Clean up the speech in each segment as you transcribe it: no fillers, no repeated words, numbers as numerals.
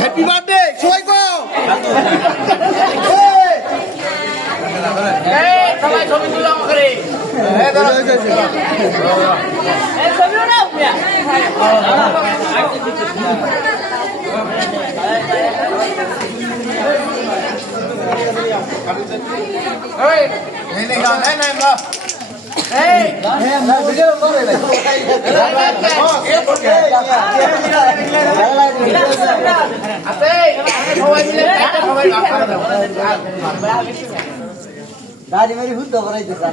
happy birthday সবাই গো সবাই ছবি তুলাম করে গাড়ি মারি হুদ্দ করাইতে স্যার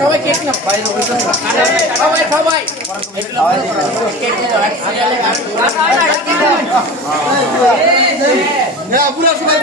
সবাই কেক না সবাই সবাই পুরা সবাই